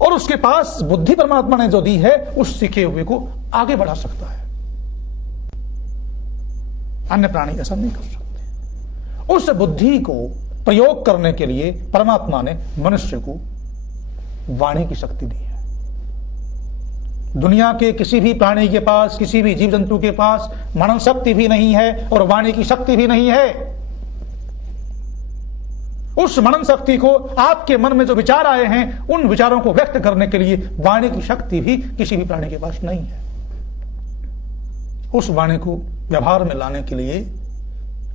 और उसके पास बुद्धि परमात्मा ने जो दी है उस सीखे हुए को आगे बढ़ा सकता है। अन्य प्राणी ऐसा नहीं कर सकते। उस बुद्धि को प्रयोग करने के लिए परमात्मा ने मनुष्य को वाणी की शक्ति दी है। दुनिया के किसी भी प्राणी के पास, किसी भी जीव जंतु के पास मनन शक्ति भी नहीं है और वाणी की शक्ति भी नहीं है। उस मनन शक्ति को, आपके मन में जो विचार आए हैं उन विचारों को व्यक्त करने के लिए वाणी की शक्ति भी किसी भी प्राणी के पास नहीं है। उस वाणी को व्यवहार में लाने के लिए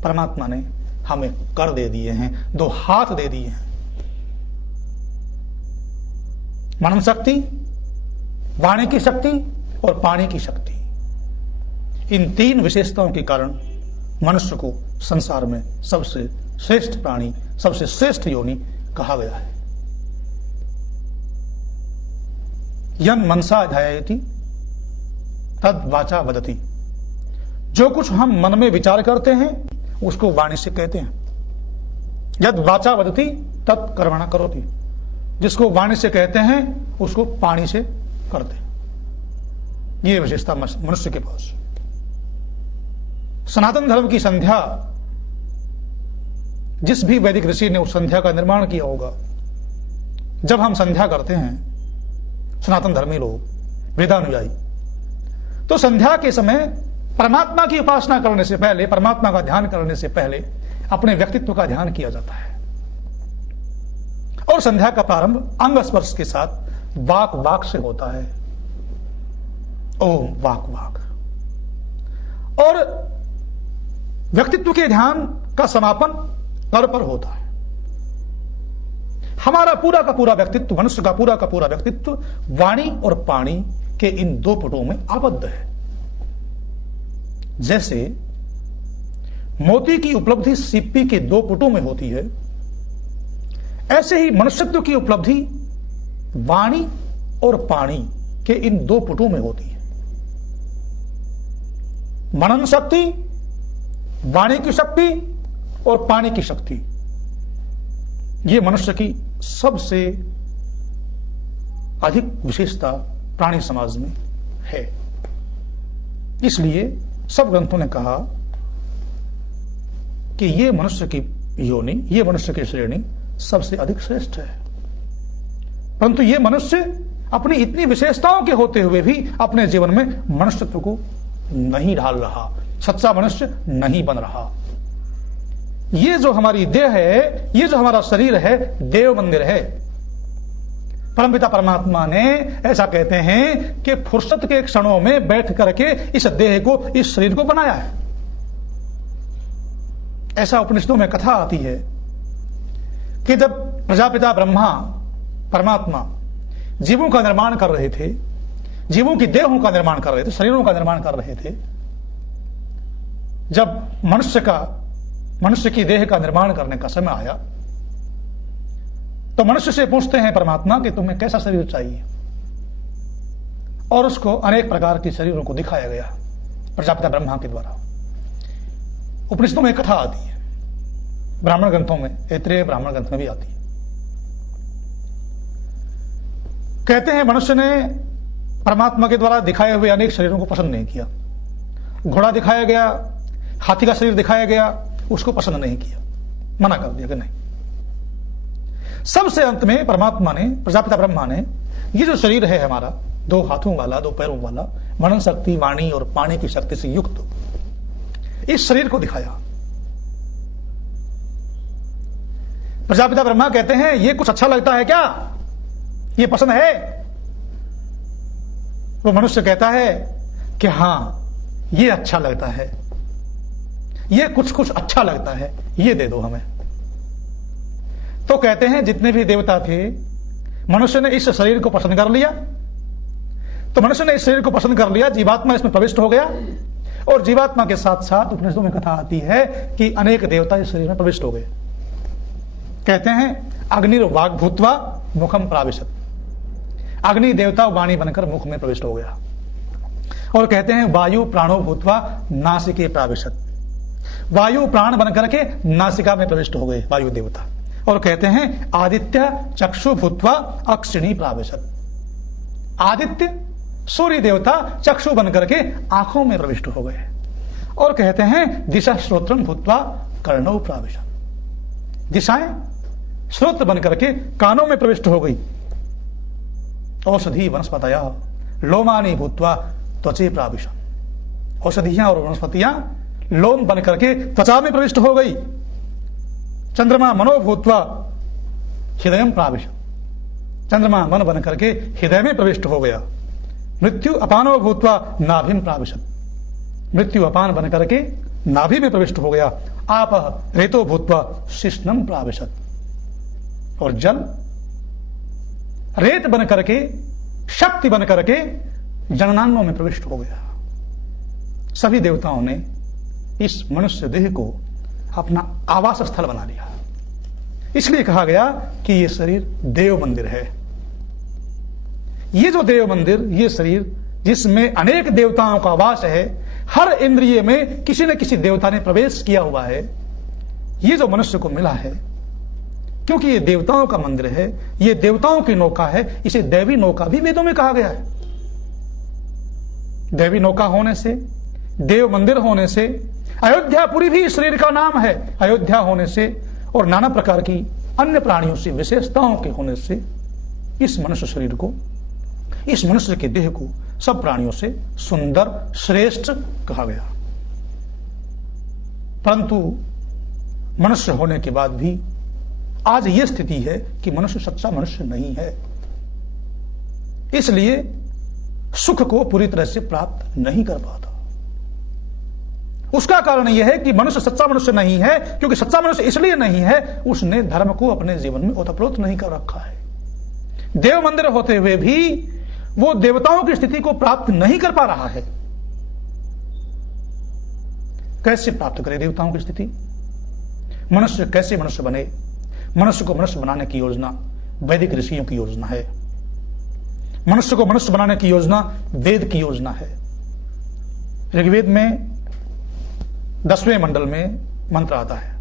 परमात्मा ने हमें कर दे दिए हैं, 2 हाथ दे दिए हैं। मनन शक्ति, वाणी की शक्ति और पानी की शक्ति। इन 3 विशेषताओं के कारण मनुष्य को संसार में सबसे श्रेष्ठ प्राणी, सबसे श्रेष्ठ योनि कहा गया है। यन मनसा ध्यायति तद वाचा वदति। जो कुछ हम मन में विचार करते हैं उसको वाणी से कहते हैं। यद वाचा वदति तत् कर्मणा करोति। जिसको वाणी से कहते हैं उसको पानी से करते हैं। यह विशेषता मनुष्य के पास। सनातन धर्म की संध्या, जिस भी वैदिक ऋषि ने उस संध्या का निर्माण किया होगा, जब हम संध्या करते हैं सनातन धर्मी लोग, वेदानुयायी, तो संध्या के समय परमात्मा की उपासना करने से पहले, परमात्मा का ध्यान करने से पहले अपने व्यक्तित्व का ध्यान किया जाता है। और संध्या का प्रारंभ अंग स्पर्श के साथ वाक वाक से होता है। ओम वाक वाक। और व्यक्तित्व के ध्यान का समापन कर पर होता है। हमारा पूरा का पूरा व्यक्तित्व, मनुष्य का पूरा व्यक्तित्व वाणी और पानी के इन 2 पुटों में आबद्ध है। जैसे मोती की उपलब्धि सीपी के 2 पुटों में होती है, ऐसे ही मनुष्यत्व की उपलब्धि वाणी और पानी के इन 2 पुटों में होती है। मनन शक्ति, वाणी की शक्ति और पानी की शक्ति, यह मनुष्य की सबसे अधिक विशेषता प्राणी समाज में है। इसलिए सब ग्रंथों ने कहा कि यह मनुष्य की योनि, यह मनुष्य की श्रेणी सबसे अधिक श्रेष्ठ है। परंतु यह मनुष्य अपनी इतनी विशेषताओं के होते हुए भी अपने जीवन में मनुष्यत्व को नहीं ढाल रहा, सच्चा मनुष्य नहीं बन रहा। ये जो हमारी देह है, ये जो हमारा शरीर है, देव मंदिर है। परमपिता परमात्मा ने ऐसा कहते हैं कि फुर्सत के क्षणों में बैठ करके इस देह को, इस शरीर को बनाया है। ऐसा उपनिषदों में कथा आती है कि जब प्रजापिता ब्रह्मा परमात्मा जीवों का निर्माण कर रहे थे, जीवों की देहों का निर्माण कर रहे थे, शरीरों का निर्माण कर रहे थे, जब मनुष्य की देह का निर्माण करने का समय आया तो मनुष्य से पूछते हैं परमात्मा कि तुम्हें कैसा शरीर चाहिए, और उसको अनेक प्रकार के शरीरों को दिखाया गया प्रजापिता ब्रह्मा के द्वारा। उपनिषदों में कथा आती है, ब्राह्मण ग्रंथों में, ऐत्रेय ब्राह्मण ग्रंथ में भी आती है। कहते हैं मनुष्य ने परमात्मा के द्वारा दिखाए हुए अनेक शरीरों को पसंद नहीं किया। घोड़ा दिखाया गया, हाथी का शरीर दिखाया गया, उसको पसंद नहीं किया, मना कर दिया कि नहीं। सबसे अंत में परमात्मा ने, प्रजापिता ब्रह्मा ने, ये जो शरीर है हमारा, 2 हाथों वाला, 2 पैरों वाला, मनन शक्ति, वाणी और पानी की शक्ति से युक्त, इस शरीर को दिखाया। प्रजापिता ब्रह्मा कहते हैं ये कुछ अच्छा लगता है क्या, ये पसंद है? वो मनुष्य कहता है कि हां ये अच्छा लगता है, ये कुछ अच्छा लगता है, ये दे दो हमें। तो कहते हैं जितने भी देवता थे, मनुष्य ने इस शरीर को पसंद कर लिया। तो मनुष्य ने इस शरीर को पसंद कर लिया, जीवात्मा इसमें प्रविष्ट हो गया, और जीवात्मा के साथ साथ उपनिषदों में कथा आती है कि अनेक देवता इस शरीर में प्रविष्ट हो गए। कहते हैं अग्निर्वाग भूत्वा मुखम प्राविशत, अग्नि देवता वाणी बनकर मुख में प्रविष्ट हो गया। और कहते हैं वायु प्राणो भूत्वा नासिके प्राविशत, वायु प्राण बनकर के नासिका में प्रविष्ट हो गए वायु देवता। और कहते हैं आदित्य चक्षु भूत्वा अक्षिणी प्राविशत। आदित्य सूर्य देवता चक्षु बनकर के आंखों में प्रविष्ट हो गए। और कहते हैं दिशा श्रोत्रम भूत्वा कर्णौ प्राविशत। दिशाएं श्रोत्र बनकर के कानों में प्रविष्ट हो गई। औषधि वनस्पतया लोमानी भूत्वा त्वचे प्राविशत। औषधियां और वनस्पतियां लोम बनकर के त्वचा में प्रविष्ट हो गई। चंद्रमा मनो भूत्वा हृदय प्राविशत। चंद्रमा मन बन करके हृदय में प्रविष्ट हो गया। मृत्यु अपानो भूत्वा नाभिम प्राविशत। मृत्यु अपान बन करके नाभि में प्रविष्ट हो गया। आप रेतो भूत्वा शिष्णम प्राविशत। और जल रेत बन करके शक्ति बन करके जननांगों में प्रविष्ट हो गया। सभी देवताओं ने इस मनुष्य देह को अपना आवास स्थल बना लिया। इसलिए कहा गया कि यह शरीर देव मंदिर है। ये जो देव मंदिर, ये शरीर जिसमें अनेक देवताओं का वास है, हर इंद्रिय में किसी न किसी देवता ने प्रवेश किया हुआ है, ये जो मनुष्य को मिला है, क्योंकि ये देवताओं का मंदिर है, ये देवताओं की नौका है, इसे दैवी नौका भी वेदों में कहा गया है। दैवी नौका होने से, देव मंदिर होने से, अयोध्यापुरी भी शरीर का नाम है। अयोध्या होने से और नाना प्रकार की अन्य प्राणियों से विशेषताओं के होने से इस मनुष्य शरीर को, इस मनुष्य के देह को सब प्राणियों से सुंदर, श्रेष्ठ कहा गया। परंतु मनुष्य होने के बाद भी आज यह स्थिति है कि मनुष्य सच्चा मनुष्य नहीं है। इसलिए सुख को पूरी तरह से प्राप्त नहीं कर पाता। उसका कारण यह है कि मनुष्य सच्चा मनुष्य नहीं है, क्योंकि सच्चा मनुष्य इसलिए नहीं है, उसने धर्म को अपने जीवन में ओतप्रोत नहीं कर रखा है। देव मंदिर होते हुए भी वो देवताओं की स्थिति को प्राप्त नहीं कर पा रहा है। कैसे प्राप्त करे देवताओं की स्थिति? मनुष्य कैसे मनुष्य बने? मनुष्य को मनुष्य बनाने की योजना वैदिक ऋषियों की योजना है। मनुष्य को मनुष्य बनाने की योजना वेद की योजना है। ऋग्वेद में 10वें मंडल में मंत्र आता है,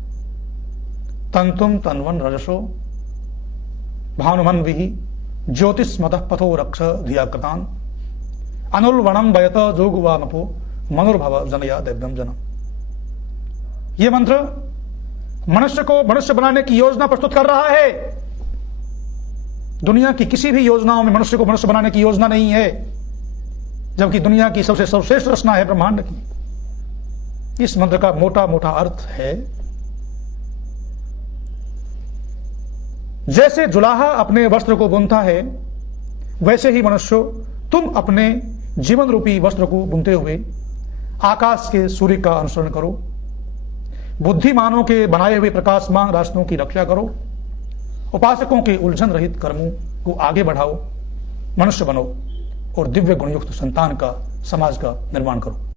तंतुम तन्वन रजसो भानुमन विहि ज्योतिष्मतः पथो रक्ष धिया कृतान अनुर्वणम वयत जोगुवामपो मनुर्भव जनया दैव्यम जनम। यह मंत्र मनुष्य को मनुष्य बनाने की योजना प्रस्तुत कर रहा है। दुनिया की किसी भी योजनाओं में मनुष्य को मनुष्य बनाने की योजना नहीं है, जबकि दुनिया की सबसे सर्वश्रेष्ठ रचना है ब्रह्मांड की। इस मंत्र का मोटा मोटा अर्थ है, जैसे जुलाहा अपने वस्त्र को बुनता है, वैसे ही मनुष्य तुम अपने जीवन रूपी वस्त्र को बुनते हुए आकाश के सूर्य का अनुसरण करो, बुद्धिमानों के बनाए हुए प्रकाशमान रास्तों की रक्षा करो, उपासकों के उलझन रहित कर्मों को आगे बढ़ाओ, मनुष्य बनो और दिव्य गुणयुक्त संतान का, समाज का निर्माण करो।